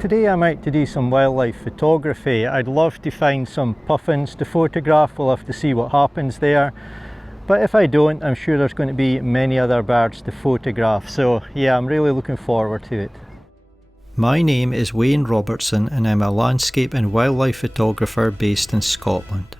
Today I'm out to do some wildlife photography. I'd love to find some puffins to photograph. We'll have to see what happens there. But if I don't, I'm sure there's going to be many other birds to photograph. So yeah, I'm really looking forward to it. My name is Wayne Robertson and I'm a landscape and wildlife photographer based in Scotland.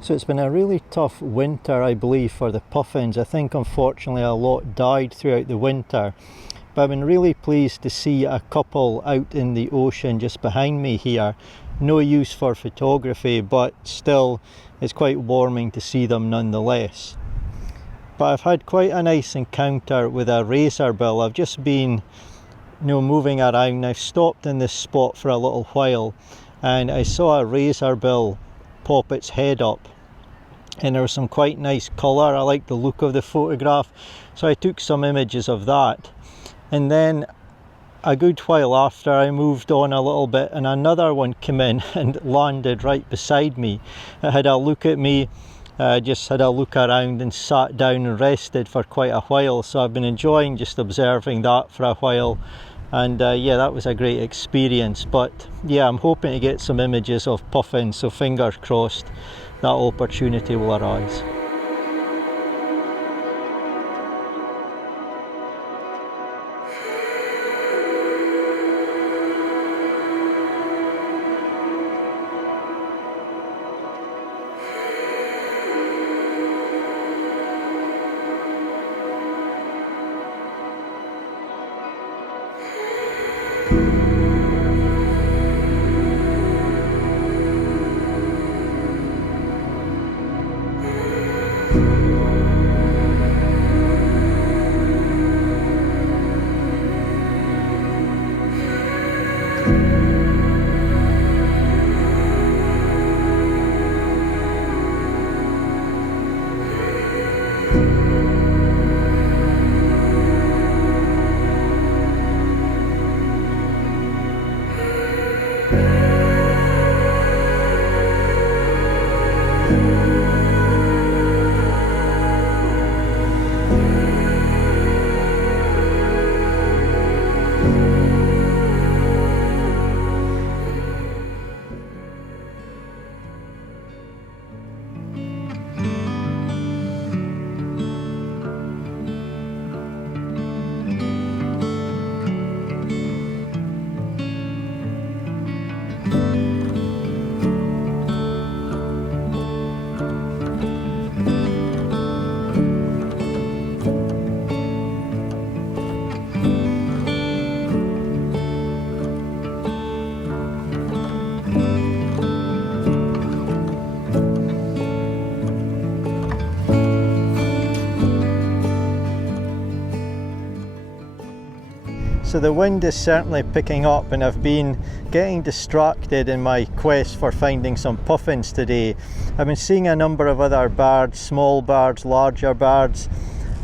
So it's been a really tough winter, I believe, for the puffins. I think unfortunately a lot died throughout the winter. But I've been really pleased to see a couple out in the ocean just behind me here. No use for photography, but still it's quite warming to see them nonetheless. But I've had quite a nice encounter with a razorbill. I've just been moving around. I've stopped in this spot for a little while and I saw a razorbill pop its head up. And there was some quite nice colour. I liked the look of the photograph, so I took some images of that. And then a good while after, I moved on a little bit and another one came in and landed right beside me. It had a look at me, just had a look around and sat down and rested for quite a while. So I've been enjoying just observing that for a while. And yeah, that was a great experience. But yeah, I'm hoping to get some images of puffins, so fingers crossed that opportunity will arise. So the wind is certainly picking up and I've been getting distracted in my quest for finding some puffins today. I've been seeing a number of other birds, small birds, larger birds,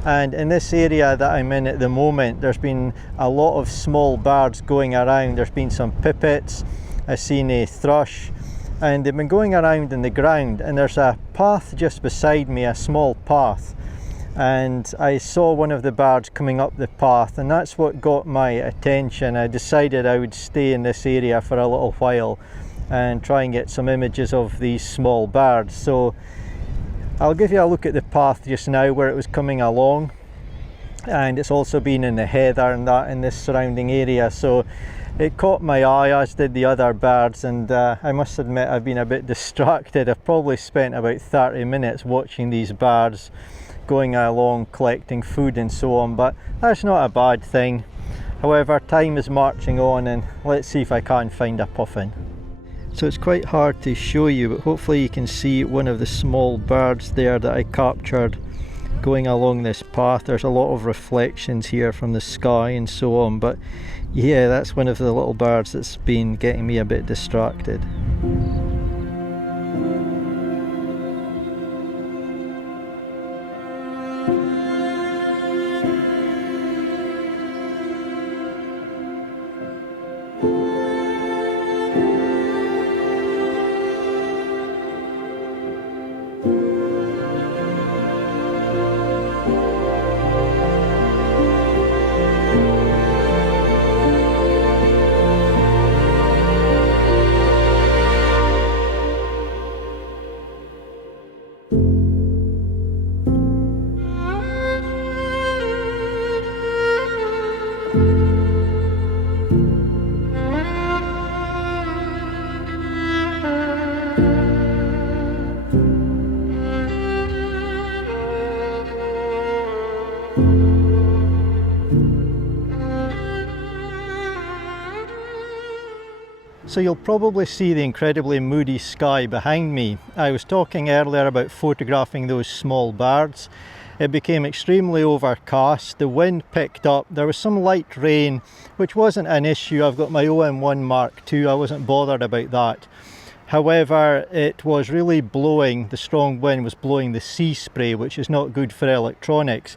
and in this area that I'm in at the moment there's been a lot of small birds going around. There's been some pipits, I've seen a thrush, and they've been going around in the ground, and there's a path just beside me, a small path, and I saw one of the birds coming up the path, and that's what got my attention. I decided I would stay in this area for a little while and try and get some images of these small birds. So I'll give you a look at the path just now where it was coming along, and it's also been in the heather and that in this surrounding area, so it caught my eye, as did the other birds, and I must admit I've been a bit distracted. I've probably spent about 30 minutes watching these birds going along collecting food and so on, but that's not a bad thing. However, time is marching on, and let's see if I can find a puffin. So it's quite hard to show you, but hopefully you can see one of the small birds there that I captured going along this path. There's a lot of reflections here from the sky and so on, but yeah, that's one of the little birds that's been getting me a bit distracted. So you'll probably see the incredibly moody sky behind me. I was talking earlier about photographing those small birds. It became extremely overcast, the wind picked up, there was some light rain, which wasn't an issue. I've got my OM-1 Mark II, I wasn't bothered about that. However, it was really blowing, the strong wind was blowing the sea spray, which is not good for electronics.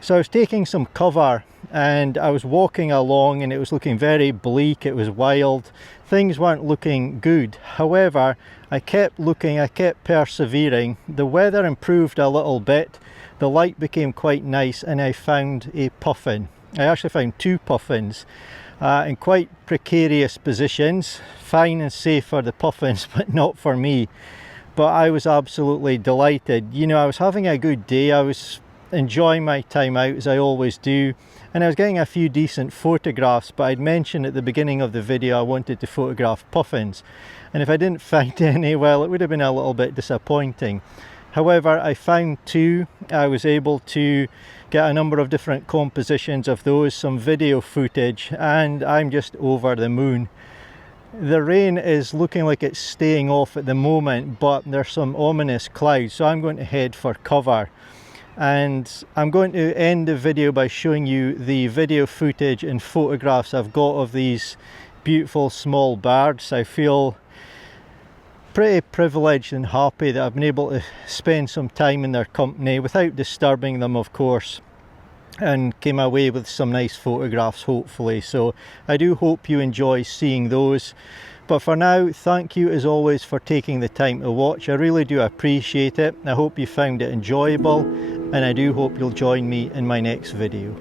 So I was taking some cover and I was walking along, and it was looking very bleak, it was wild, things weren't looking good. However, I kept looking, I kept persevering, the weather improved a little bit, the light became quite nice, and I found a puffin. I actually found two puffins in quite precarious positions, fine and safe for the puffins but not for me. But I was absolutely delighted. You know, I was having a good day, I was enjoying my time out as I always do, and I was getting a few decent photographs, but I'd mentioned at the beginning of the video I wanted to photograph puffins, and if I didn't find any, well, it would have been a little bit disappointing. However, I found two. I was able to get a number of different compositions of those, some video footage, and I'm just over the moon. The rain is looking like it's staying off at the moment, but there's some ominous clouds, so I'm going to head for cover. And I'm going to end the video by showing you the video footage and photographs I've got of these beautiful small birds. I feel pretty privileged and happy that I've been able to spend some time in their company without disturbing them, of course, and came away with some nice photographs, hopefully. So I do hope you enjoy seeing those. But for now, thank you as always for taking the time to watch. I really do appreciate it. I hope you found it enjoyable, and I do hope you'll join me in my next video.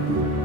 you.